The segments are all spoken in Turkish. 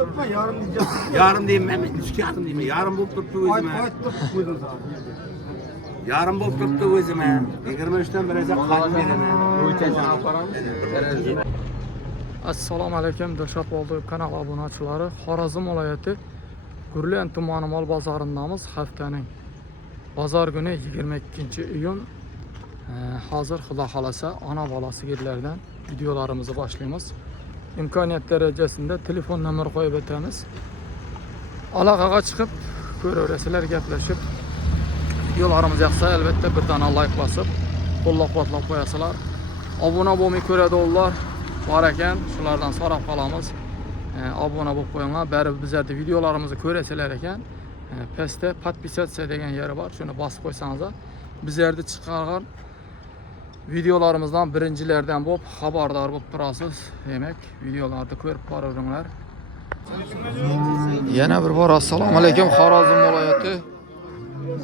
tutma yarın diyeceğim. Yarın diyeyim ben, üç yarın diyeyim. Yarın bulup tuttu özüme. Yarın bulup tuttu özüme. 23'ten berece kalp verene. Assalamu alaykum Dilshod Boldiyev kanal obunachilari. Xorazm viloyati Gurlen tumani mol bozorindamiz. Haftaning bozor kuni 22-iyun. Hozir xudo xolasa ana bola sigirlardan videolarimizni boshlaymiz. İmkoniyat darajasida telefon nomer qo'yib o'tamiz. Aloqaga chiqib ko'raverasizlar, gaplashib. Videolarimiz yoqsa albatta bir dona like bosib, qo'llab-quvvatlab qo'yasizlar. Obuna bo'lmay ko'radiganlar bor ekan, shulardan so'rab qolamiz. Obuna bo'lib qo'yinglar. Bari bizlarda videolarimizni ko'rasizlar ekan. Pastda podpisatsiya degan yeri bor. Shuni bosib qo'ysangizlar, bizlarda chiqqan videolarimizdan birinchilardan bo'lib xabardor bo'lib turasiz. Demak, videolarni ko'rib boraveringlar. Yana bir bor assalomu alaykum. Xorazm viloyati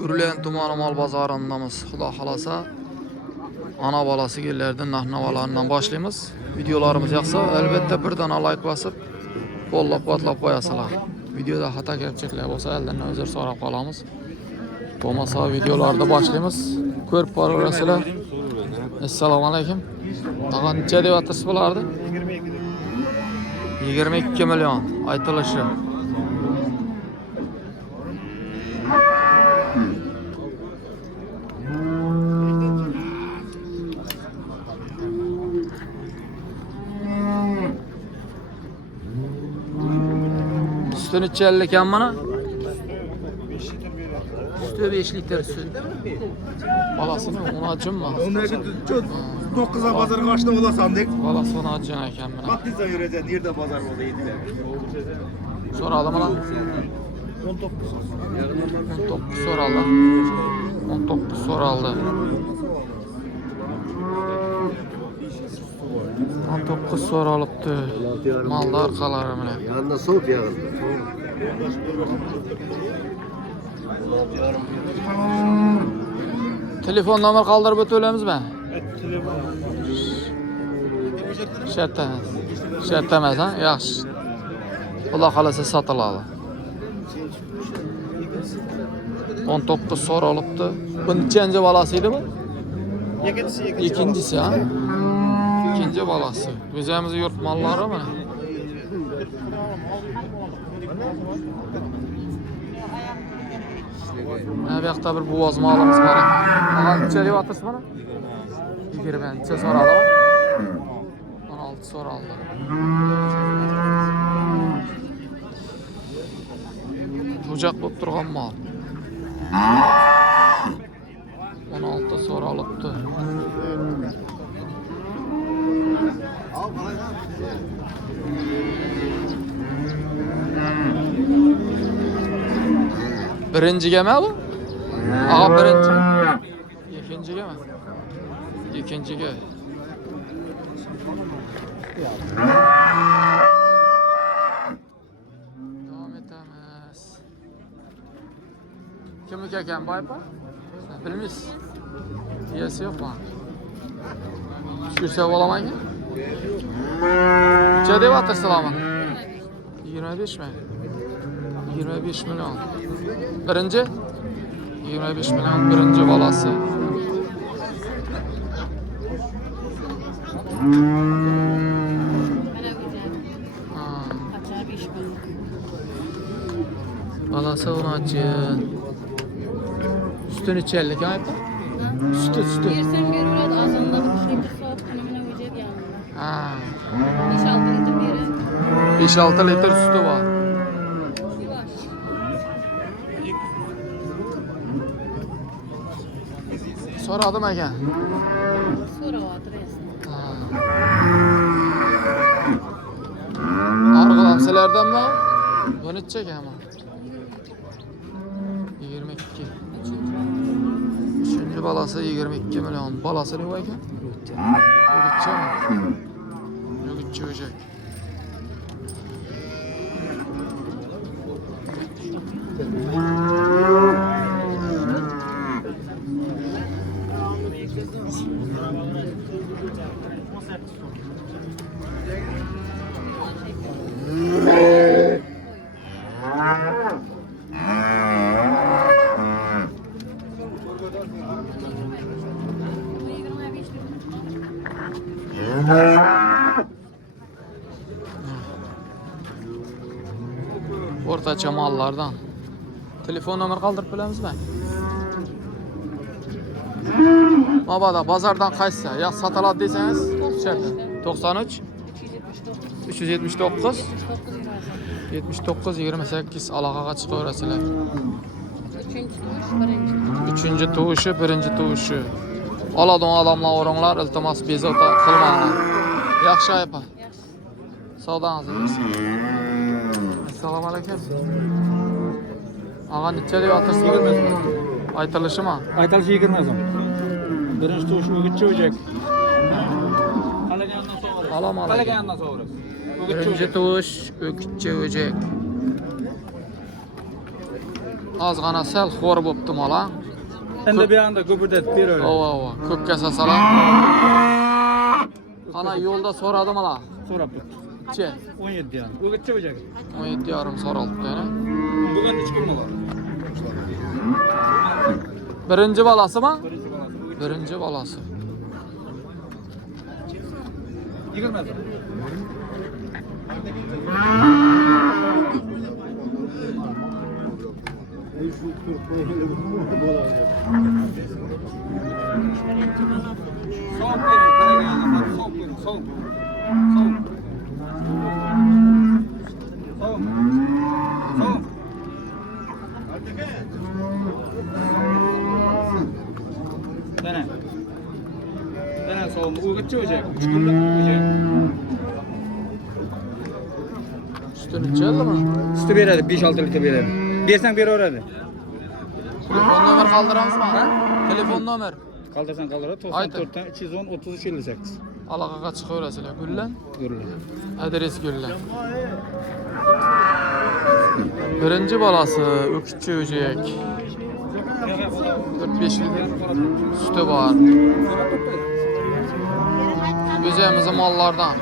Gurlen tumani mol bozorindamiz. Xudo xolasa ana bola sigirlardan narx-navolardan boshlaymiz. Videolarimiz yoqsa albatta bir dona like bosib, qo'llab-quvvatlab qo'yasizlar. Videoda xato kamchiliklar bo'lsa eldan o'zir so'rab qolamiz. Bo'lmasa videolarni boshlaymiz. Ko'rib boraverasizlar. Assalomu alaykum. Tag'in necha deb atirsiz bo'lardi? 22 million aytilishi. Sütü necha ekan mana? Sütü 5 litr süt. Balasını ona acınma. Onları 9'a pazar kaçta olasan dek. Balası ona acın ekan mana. Bak bize göreceksin nerede pazar oldu yediler. Soralım lan. 19 soralım. 19 soraldı. 19 soralıptı. Malda arkaları mı? Yanında soğuk yağın. Telefon nomer kaldırıp ötölemiz mi? Şertlemez ha? Yaxşı. Xudo xolasa satılalı. 19 soralıptı. Bu nechanchi balasıydı bu? İkincisi ha? İkinci balası. Özümüzün yurt malları mı? Bu yoqda bir buvoz malımız var. Necha deb atirsiz buni? 20 necha so'radi? 16 so'raldi. Tujoq bo'lib turgan mal. 16 so'ralibdi. Birinchiga mi bu? Aha birinchi. İkinciga mi? İkinciga. Devam etamiz. Kimniki ekan bu aypa? Bilmaysiz. Iyasi yo'q mu? Tushirsa bo'lamanmi? Necha deb atirsilar mana? 25 mi? 25 milyon. Birinci 25 milyon birinci balası. Balası onu açıyor. Sütünü çellik ha? Sütü. Yersen görürler ağzında bir şey bir soğuk dönemine uyacak yanında. 5-6 litre sütü var. Soradım ekan. So'rayapti resmi. Arqalam sizlardan mı? Bu necha ekan bu? 22. Üçüncü balası 22 milyon. Balası ne bu ekan? Yo'g'itcha mi? Yo'g'itcha o'jak. O'rtacha mallardan. Telefon nomer qoldirib bilamizmi? Mabada bozordan qaysi? Ya sotiladi desangiz, 93 379 79 28 aloqaga chiqaverasizlar. 3-chi tug'ishi, 1-chi tug'ishi. Oladigan odamlar o'ringlar, iltimos bezovta qilmanglar. Yaxshi aypa. Savdangiz bo'lsin. Assalomu alaykum. Ağa necha deb atırsın? 20 so'm. Aytilishimi? Aytilishi 20 so'm. Birinchi tush o'gitchi o'jak. Qalagandan so'ra. Salom alaykum. Qalagandan so'ra. Birinchi tuvush, o'kitchi o'jak. Ozg'ana sal xo'r bo'pti mola. Endi bu yoqda ko'pirtatib beraver. Ova, ko'kka sasalar. Ana yo'lda so'radimilar? So'rab turibdi. Che, 17 yo'm. O'gitchi o'jak. 17,5 so'ralibdi, yana. Bugun 3 kun bo'lar. Birinchi bolasimi? Birinchi bolasi. Birinchi bolasi. 20 so'm. So'm bering, qalagandan so'm bering, so'm. So'm. So'm. So'm. Dana so'm, o'gitchi o'jak. 3 kunlik o'jak. Üstünü çaldımı? Sütü beradi, 5-6 litr beradi. Bersang beraveradi. Telefon nomer kaldıramız mı? Telefon nomer. Qoldirsan qoldiradi. 94 dan 310 33 58. Alakaga çıkıverasizlar. Güllen. Görülür. Adres Güllen. Birinci balası ökütçü öcek. 4-5 litre sütü var. Güzelimiz mallardan.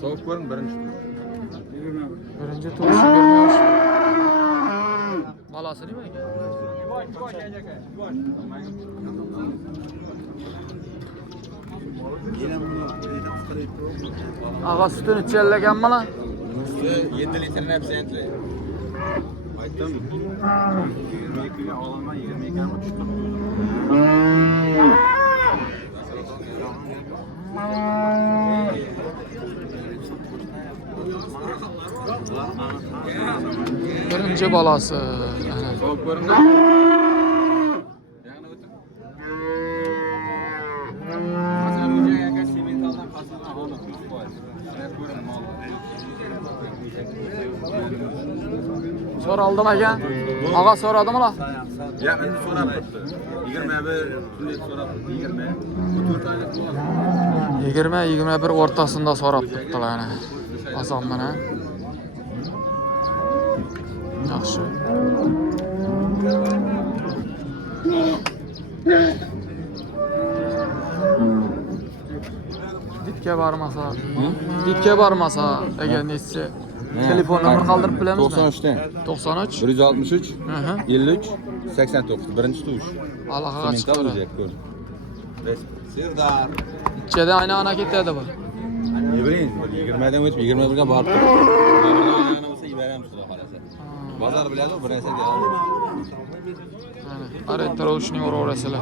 Soğuk koyun birinci. Birinci turşu görmüyoruz. Balası değil mi? Ağa sütünü çellegen mi lan? 7 litrenin hepsi entli. Ayttan 22'ye alandan 22'ye mi düştü? Birinci balası. Soğuk koyun da. Soraldım aka. Ağa soradı mı la? Ya endi so'rab turibdi. 21 kunlik so'rab 20. Bu 4 oylik bo'ladi. 20-21 ortasında sorab tuttular yani. Azam bana. Yaxşı. Ditke barmasa eğer neyse telefon nomer kaldırıp bilemiz mi? 93'ten. 93 163 Hı. 53 89. Birinchi tuş. Allah'a Simental çıkıyor. o'jak ko'r. Serdar. İçeride aynı ana ketdi bu. Yebring, 20dan o'tib 21ga borib tur. 21dan bo'lsa ibaramiz xudo xolasa. Bozor biladi, bir narsa keladi. Arentorovishni uraverasizlar.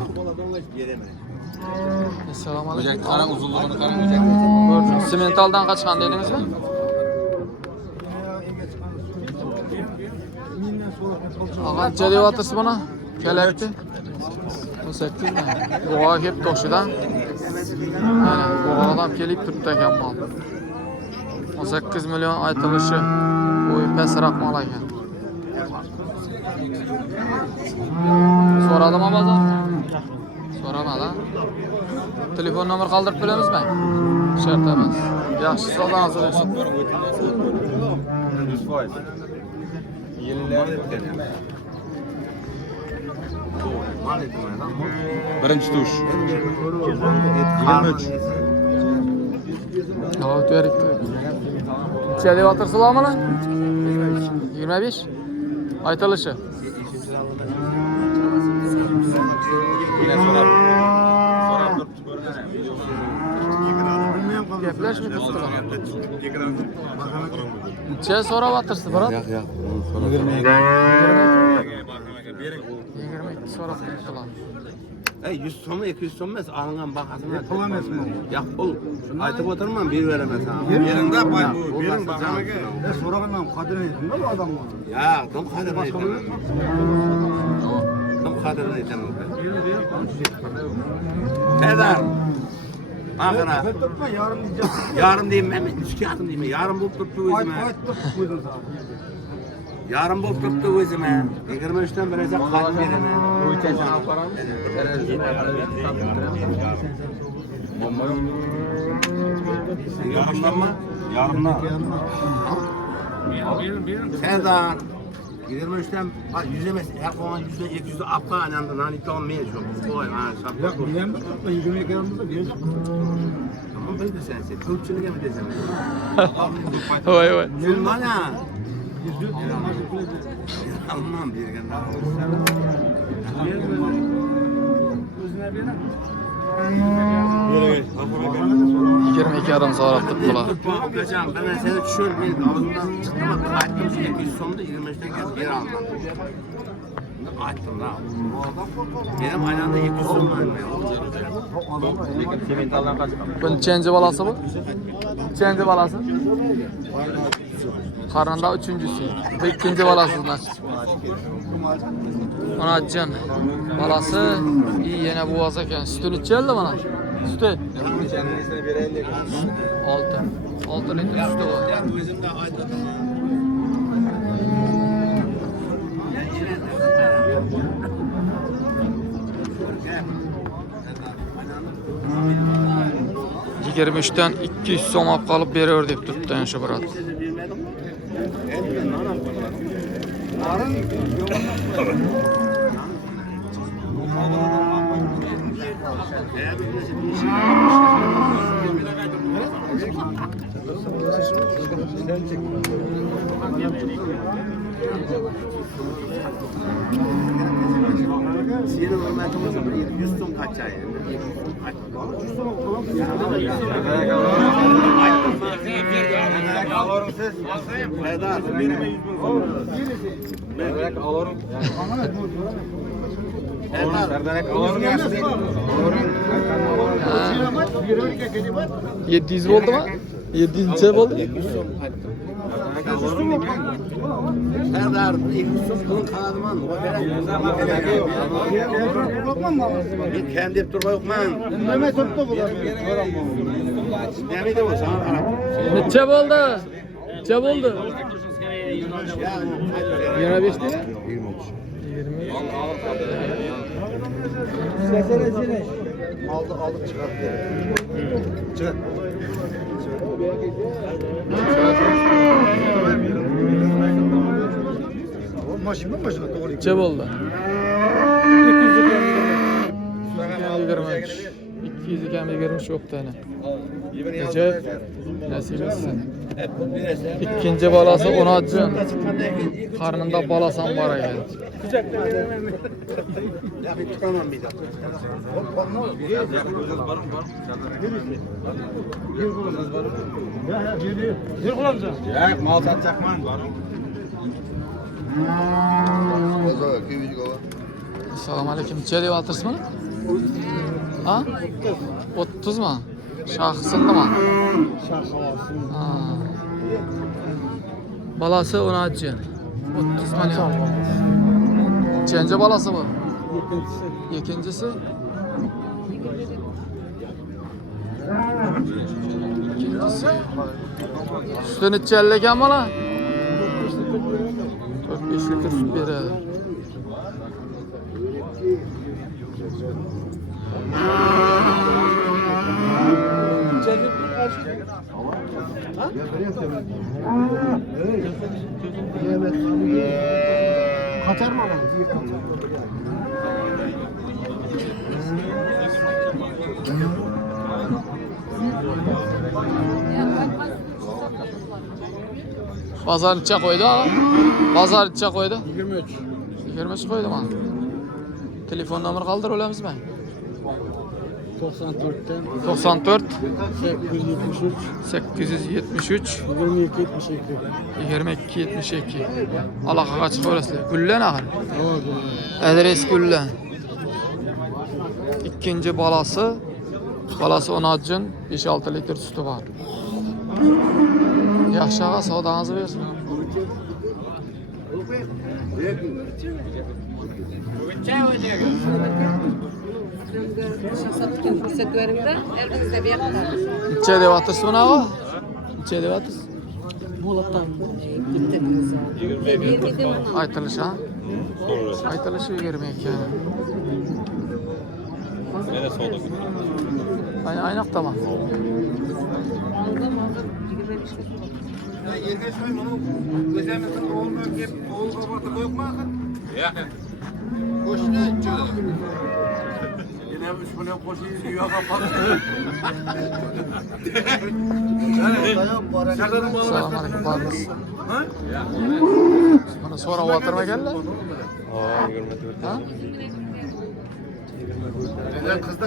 Assalomu alaykum. O'jakni qarang, uzunligini qarang o'jak. Gördüm. Simentaldan kaçkan dediniz mi? Ağa necha deyotirsiz buni? Kelakti. 18 mi? Buğa hep to'shidan. Mana buğadan kelib turibdi ekan mal. 18 milyon aytilishi. Bo'yi pastroq mal ekan. So'radimi bozor? So'ramadi. Telefon nomer qoldirib bilamizmi? Shart emas. Yaxshi savdangiz bo'lsin. 100%. Yillar o'tgan. Birinchi tush. 23. Evet, verikti. Necha deyotirsizlarmi lan? 25. Aytilishi. birleşme kıstılar. Neçe so'rab atırsın Murat? Yo'q. 22 so'rab tutdilar. 100 so'm 200 so'm emas, alıngan bahasını. Pul emasmi? Yo'q, pul. Aytib o'tirman, berib beraman sana. Beringda pay bu, bering bahamaga. So'ragandan qadrini aytdingmi bu odamga? Yo'q, dim qadrini aytaman. Dim qadrini aytaman. Nedar? Ahira. Yarım diyeyim ben, 3 yarım diyeyim. Yarım bulup tuttu özüme. Yarım bulup tuttu özüme. 23'ten birese kalp verene. Yarımdan mı? Yarımdan. Serdar. 23'ten 100 emez, her kovan 100'de 200'de apka anandı, nani tamam meyil çok. Kolay, şapka. Yok, bilen mi? 22 yanımızda bir Ama böyle de sensin, köpçülüğe mi desem? Vay vay. Sen bana. Almam bir gün daha. 22 yarım so'rab tutdilar. Hocam ben seni düşürmeyin, ağzımdan çıktım ama kaçtım şimdi 200 sonunda 25'ten gelip geri almam. Açtım da. Benim aynı anda 200 son var. Bu nechanchi balasi bu? Nechanchi balasi? Qarnında üçüncüsü. Bu ikkinchi balasi значит. Onajon balasi iyi yana bo'g'az ekan. Sütü necha yilda mana? Sütü 6 litr sütü var. Yigirma uchdan 200 so'm olib qolib beraver deb turibdi ana shu Murat. Siyeri normalde 100 son kaç ay? Yedi yüz oldu mu? 700 oldu. Serdar, 200 son kulun kanadıman. Ben kendim durma yok ben. Neme tuttu bu? Demeydi o sana karab. Neçe oldu? Neçe oldu? 25 değil mi? 23. Aldık çıkarttı. Çıkart. Maşın mı maşın? Doğru. Neçe oldu? 200 iken 23 yok tane. Recep nasip etsin. İkinci balası Onajon. Karnında balasan var ekan. Ya bir tutamam bir daha. Bir kullanacağım. Ya mal satacakman. Assalomu alaykum. Necha deb oltirsiz buni? Ha? 30 mu? Şahsındimi? Ha. Balası Onajon. 30 milyon. Nechanchi balasi bu? İkincisi. İkincisi. Sütü necha yil ekan bola? 4-5 litr süt beradi. Kaçar mı adam? Pazar necha qo'ydi? Pazar necha qo'ydi? 23. 23 qo'ydi mana. Telefon nomer qoldirib olamizmi? 94'ten 94 873 873 22 72. 22 72. Alaqaga chiqaverasizlar. Gullan axir. Tamam. Adres Gullan. İkinci balası 16 gün 5-6 litr sütü var. Yaxshi ağa savdanızı versin. Ko'rsatuvlarimda eldingizda bu yoqda. Necha deyapsiz buni ağa? Necha deyapsiz? Mo'latdan Aytilish ha? Aytilishi 22. Nene solda. Aynaqdami? Assalomu alaykum barimiz. Mana so'rab o'tirmaganlar? Ha?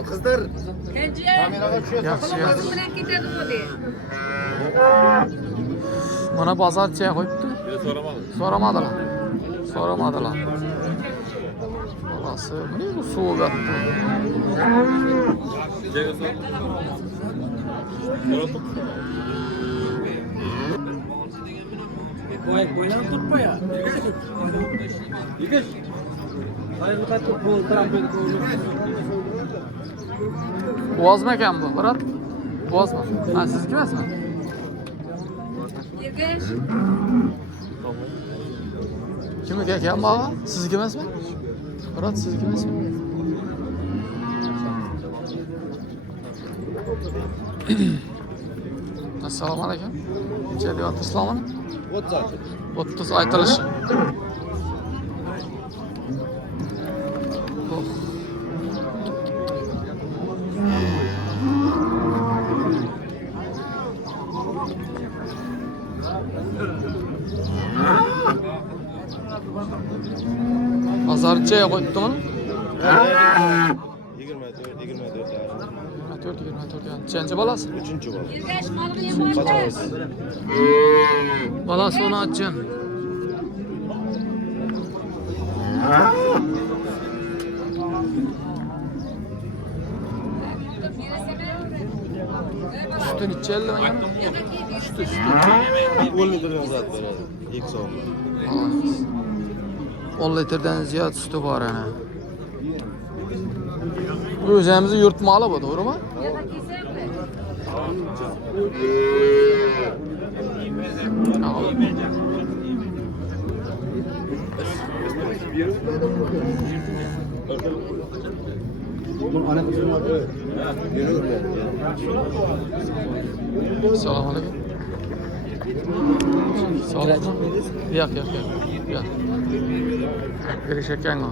Kızlar. Yaxshi, yaxshi. Mana bozorchiga qo'yibdi. So'ramadilar. So'ramadilar. Bolasi, mana bu suv gatdi. Bo'ylanib turibmi ya? Yigish. Hayırlı qaytib bu taraf Boğaz mı ekan bu? Murat? Boğaz mı? Ha, sizniki emasmi? Kimniki ekan bu ağa? Sizniki emasmi? Murat, sizniki emasmi? Assalomu alaykum. Necha deyapti islomini? 30 aytilishi. Pazarchiga qo'yibdi buni? 24 yani. Nechanchi bolasi? 3-chi bola. Bolasi 16 jan. Sütü necha yildan yana? Sütü. 10 litrdan zot beradi. 2 so'm. 10 litrdan ziyod sütü var yani. Bu o'zimizning yurt moli bu, to'g'rimi? Assalomu alaykum. Sog'likmi? Yo'q. Kelishayotgan-ku.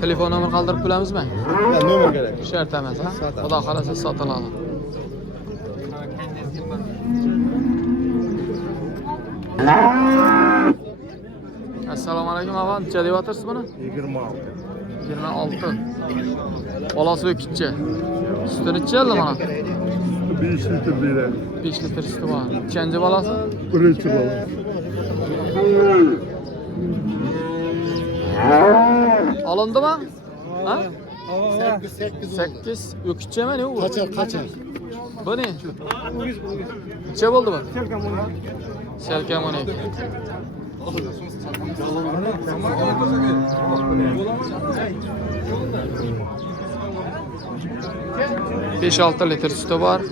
Telefon nomer qoldirib qo'yamizmi? Nomer kerak. Shart emas, ha? Xudo xolasa sotiladi. Assalomu alaykum ağa. Necha deyapsiz buni? 26. 26. Bolasi o'kitchi. Sütü necha yilda mana? 5 litr beradi. 5 litr sütü var. Nechanchi bolasi? 1-chi bola. Alındımı? Ha? 8. Ökütçe mi ne bu? Kaçar. Bu ne? Neçe oldu bu? Selkem 12. Beş 6 litre sütü var.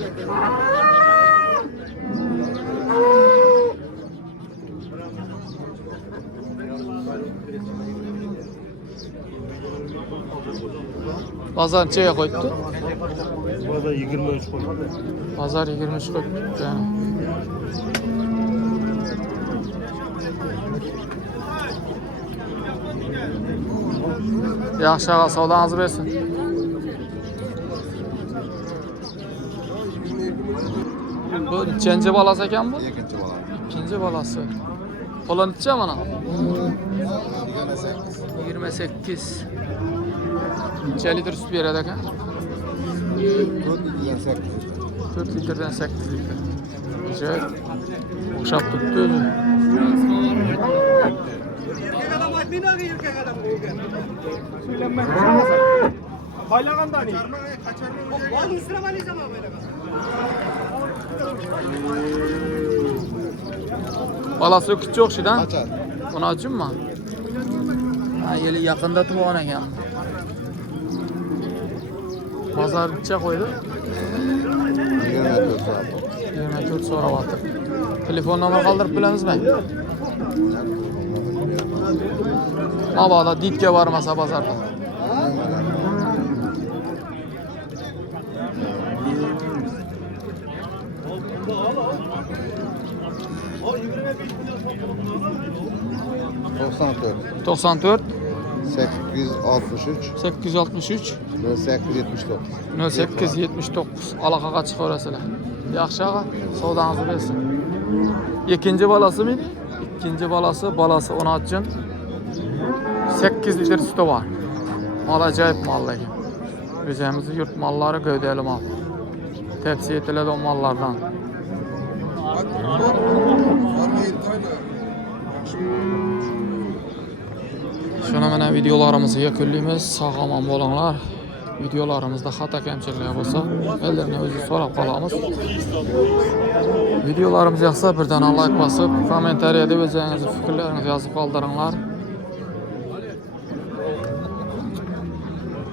Pazar neçeye koydu? Burada 23 qo'ydi. Pazar 23 koydu yani. Yaxshi ağa savdanızı versin. Bu nechanchi bolasi ekan bu? Ikkinchi bola. İkinci balası. Puli necha mana? 28. Necha litr sut beradi ekan? 4 litrdan 8 litr. Ajoyib. O'xshab turibdi o'zi. Balası küçük o'xshaydi. Buni ochunmi? Ha, yili yaqinda tug'an ekan. Bozor necha qo'ydi? 24 so'rayapti. Telefon nomer qoldirib bilamizmi? Mabodo ditga bormasa bozorda. Doksan 94 $863 863 $879. 0879 aloqaga chiqaverasizlar. Yaxshi ağa, savdangizni bersin. Ikkinchi bolasimi? Ikkinchi balasi 16 jin. 8 litr suti bor. Mal ajoyib mal lekin. O'zimizning yurt mallari gövdeli mal. Tavsiya etiladigan mallardan. Shuna mana videolarimizni yakunlaymiz. Sog' omon bo'linglar. Videolarimizda xato kamchiliklar bo'lsa, ellarni o'zi so'rab qolamiz. Videolarimiz yoqsa birdan like bosib, kommentariyada o'zingiz fikrlaringizni yozib qoldiringlar.